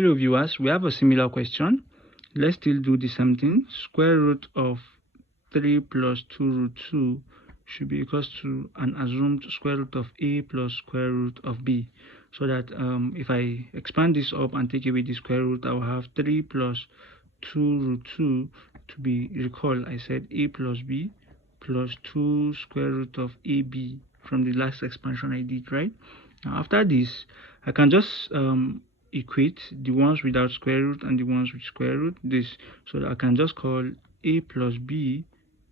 Hello viewers, we have a similar question. Let's still do the same thing. Square root of 3 plus 2 root 2 should be equals to an assumed square root of a plus square root of b. So that if I expand this up and take away the square root, I will have 3 plus 2 root 2 to be, recall I said a plus b plus 2 square root of ab from the last expansion I did, right? Now after this, I can just equate the ones without square root and the ones with square root, this, so that I can just call a plus b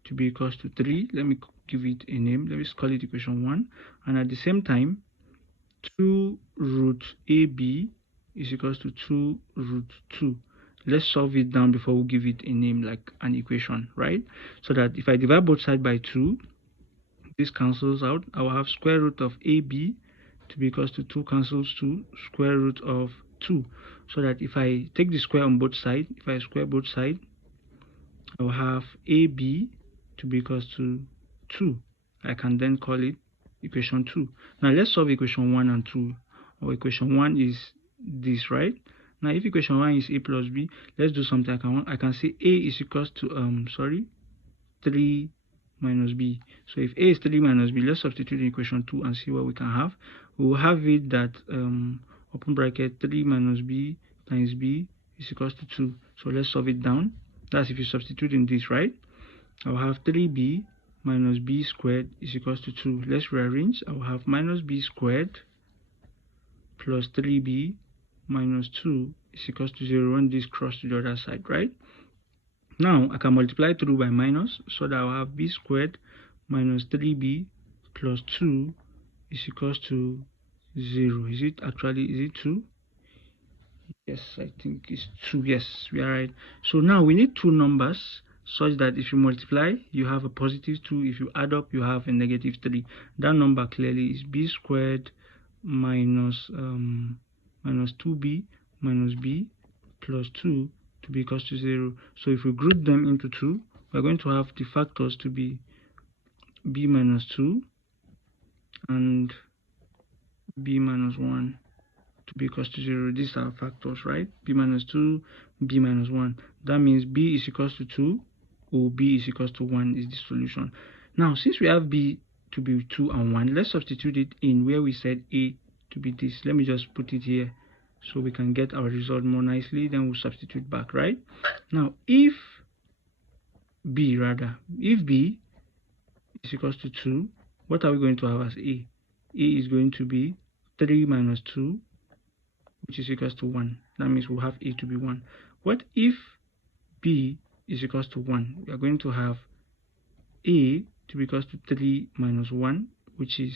to be equals to 3. Let me give it a name. Let me call it equation 1. And at the same time, 2 root ab is equals to 2 root 2. Let's solve it down before we give it a name like an equation, right? So that if I divide both sides by 2, this cancels out. I will have square root of ab to be equals to 2 cancels 2, square root of 2. So that if I take the square on both sides, if I square both sides, I will have ab to be equals to 2. I can then call it equation 2. Now let's solve equation 1 and 2. Or equation 1 is this, right? Now if equation 1 is a plus b, let's do something. I can say a is equals to 3 minus b. So if a is 3 minus b, let's substitute in equation 2 and see what we can have. We will have it that open bracket 3 minus b times b is equals to 2. So let's solve it down. That's if you substitute in this, right? I will have 3b minus b squared is equals to 2. Let's rearrange. I will have minus b squared plus 3b minus 2 is equals to 0 when this cross to the other side, right? Now I can multiply through by minus, so that I will have b squared minus 3b plus 2 is equals to 0. Is it 2? Yes, I think it's 2. Yes, we are right. So now we need two numbers such that if you multiply, you have a positive 2. If you add up, you have a negative 3. That number clearly is b squared minus 2b minus b plus 2 to be equals to 0. So if we group them into 2, we're going to have the factors to be b minus 2 and b minus 1 to be equals to 0. These are factors, right? B minus 2, B minus 1. That means B is equals to 2 or B is equals to 1 is the solution. Now, since we have B to be 2 and 1, let's substitute it in where we said A to be this. Let me just put it here so we can get our result more nicely. Then we'll substitute back, right? Now, if B is equals to 2, what are we going to have as A? A is going to be 3 minus 2, which is equals to 1. That means we'll have A to be 1. What if B is equals to 1? We are going to have A to be equals to 3 minus 1, which is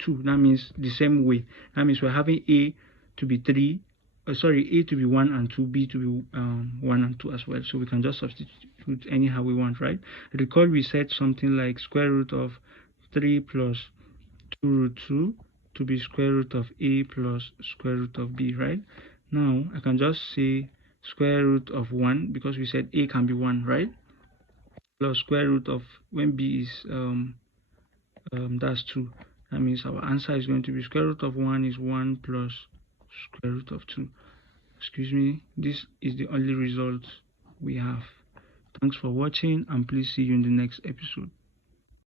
2. That means the same way. That means we're having A to be 3, A to be 1 and 2, B to be 1 and 2 as well. So we can just substitute anyhow we want, right? Recall we said something like square root of 3 plus 2 root 2 to be square root of A plus square root of B, right? Now I can just say square root of 1 because we said A can be 1, right? Plus square root of, when B is that's 2. That means our answer is going to be square root of 1 is 1 plus square root of 2. Excuse me, this is the only result we have. Thanks for watching, and please see you in the next episode.